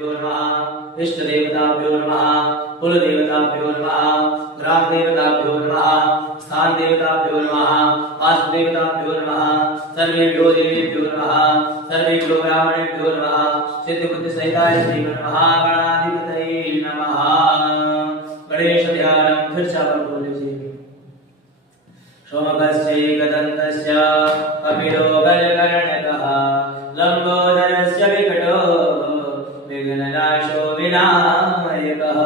नमः इष्टदेवताभ्यो नमः कुलदेवताभ्यो नमः ग्रामदेवताभ्यो नमः स्थानदेवताभ्यो नमः वास्तुदेवताभ्यो नमः सर्वेभ्यो देवेभ्यो नमः सर्वेभ्यो ब्राह्मणेभ्यो नमः सिद्धिबुद्धिसहिताय श्री महागणाधिपतये नमः। गणेश ध्यानं फिर से आप बोल लीजिए। सोमकस्यैकदन्तस्य कपिलो गजकर्णकः लम्बोदरस्य विकटो विघ्ननाशो विनायकः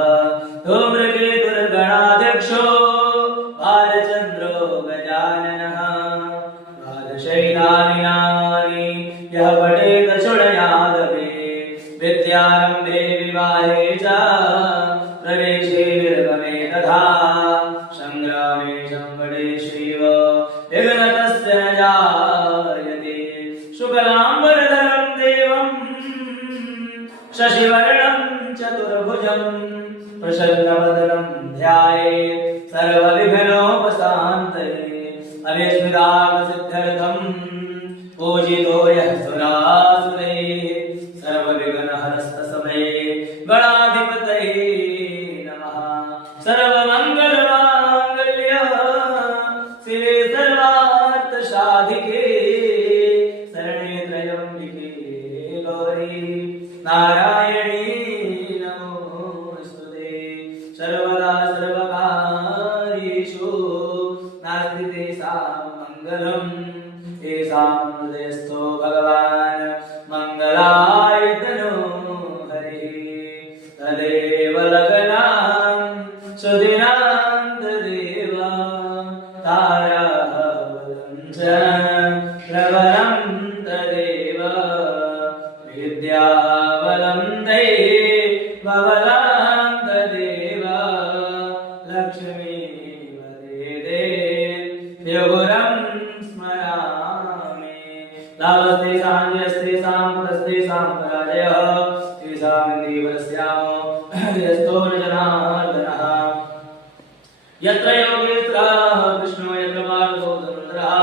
धूम्रकेतुर्गणाध्यक्षो बालचन्द्रो गजाननः द्वादशैतानि नामानि यः पठेत शृणुयादपि विद्यारम्भे विवाहे च प्रवेशे विरगमे तथा संग्रामे संकटेष्वेव विघ्नतस्य न जायते। शुक्लाम्बरधरं देवं शशिवर्णं चतुर्भुजं प्रसन्नवदनं ध्यायेत् सर्वविघ्नोपशान्तये। अभीष्टसिद्ध्यर्थं पूजितो यः सुरासुरैः सर्वविघ्नहरस्तस्मै गणाधिपतये नमः। सर्वमङ्गलमाङ्गल्य शिवे सर्वार्थसाधिके शरण्ये त्र्यम्बिके गौरी नारायणी नमोस्तुते। सर्वदा सर्वकार्येषु नास्ति तेषां मङ्गलम् येषां हृदयस्थो भगवान् मङ्गलाय तनो हरिः। तदेव लग्नां सुदिनां तदेव तारावतं च प्रवरं तदेव विद्याबलं दैवबलं तदेव लक्ष्मीवदे देवगुरं स्मरामि। लाभस्तेषां यस्तेषां पुरस्तेषां पराजयः तेषां देवस्यामो यस्तो न जनार्दनः। यत्र योगेश्वरः कृष्णो यत्र पार्थो धनुर्धरः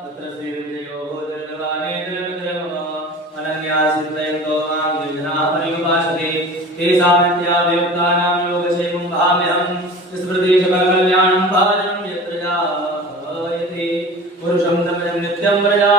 तत्र श्रीविजयो भूतलवानेन्द्रमित्रमः अनन्यासिद्धयन्तो मां ये जनाः पर्युपासते तेषां नित्याभियुक्तानां योगक्षेमं भाम्यहम्। स्मृतिशकलकल्याणं भाजनं यत्र जायते पुरुषं तमजं नित्यं प्रजा